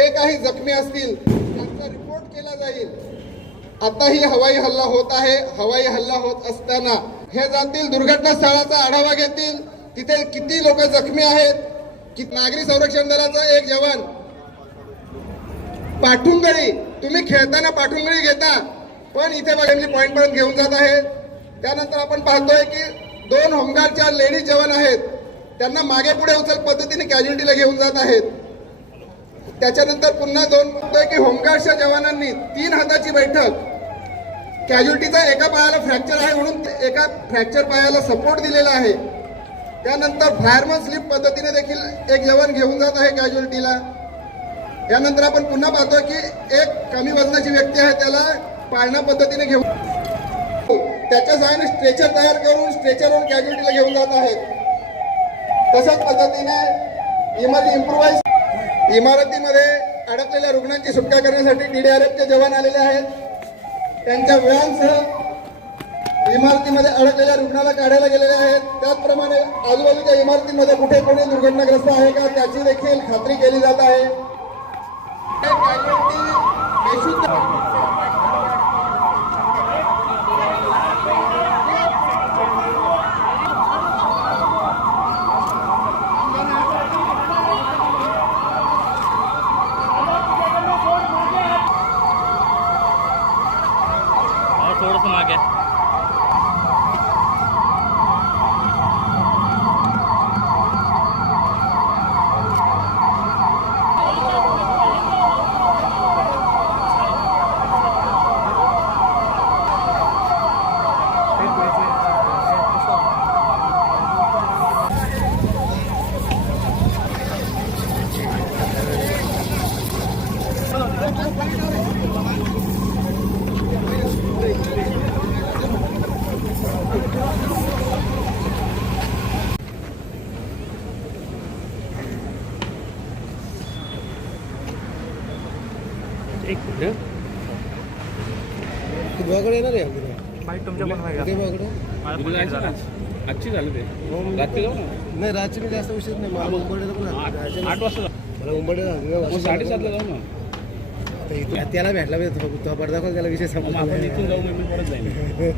जे काही जखमी असतील त्यांचा रिपोर्ट केला जाईल। आताही हवाई हल्ला होत आहे। हवाई हल्ला होत असताना हे जातील दुर्घटना स्थळाचा आढावा घेतील, तिथे किती लोक जखमी आहेत, की नागरी संरक्षण दलाचा एक जवान पाठुंगळी, तुम्ही खेळताना पाठुंगळी घेता पण इथे बघा पॉइंट पर्यंत घेऊन जात आहेत। त्यानंतर आपण पाहतोय की 2 होमगार्डच्या लेडीज जवान आहेत, त्यांना मागे पुढे उचल पद्धतीने कॅज्युअल्टीला घेऊन जात आहेत। त्याच्यानंतर पुन्हा 2 बघतोय की होमगार्डच्या जवानांनी 3 हाताची बैठक, कॅज्युअल्टीचा एका पायाला फ्रॅक्चर आहे म्हणून एका फ्रॅक्चर पायाला सपोर्ट दिलेला आहे। त्यानंतर फायरमन स्लिप पद्धतीने देखील एक जवान घेऊन जात आहे कॅज्युअल्टीला। त्यानंतर आपण पुन्हा पाहतोय की एक कमी वजनाची व्यक्ती आहे, त्याला पाळणा पद्धतीने घेऊन त्याच्या सहाय्याने स्ट्रेचर तयार करून स्ट्रेचरवरून कॅज्युअल्टीला घेऊन जात आहेत। तशाच पद्धतीने इम्प्रोवाइज इमारतीमध्ये अडकलेल्या रुग्णांची सुटका करण्यासाठी DDRFचे जवान आलेले आहेत। त्यांच्या व्हॅनसह इमारतीमध्ये अडकलेल्या रुग्णाला काढायला गेलेले आहेत। त्याचप्रमाणे आजूबाजूच्या इमारतींमध्ये कुठे कोणी दुर्घटनाग्रस्त आहे का त्याची देखील खात्री केली जात आहे। थोड़ा सा मागे एक गोवाकडे येणार आहे भाई तुमच्या पण आजची झालं ते रात्री जाऊ ना नाही रात्री मी जास्त विषय नाही मला मुंबईला पण 8 वाजता मला मुंबईला 7:30 ला जाऊ ना त्याला भेटला तो पडदा त्याला विषय आपण इथून जाऊ मी परत जाईन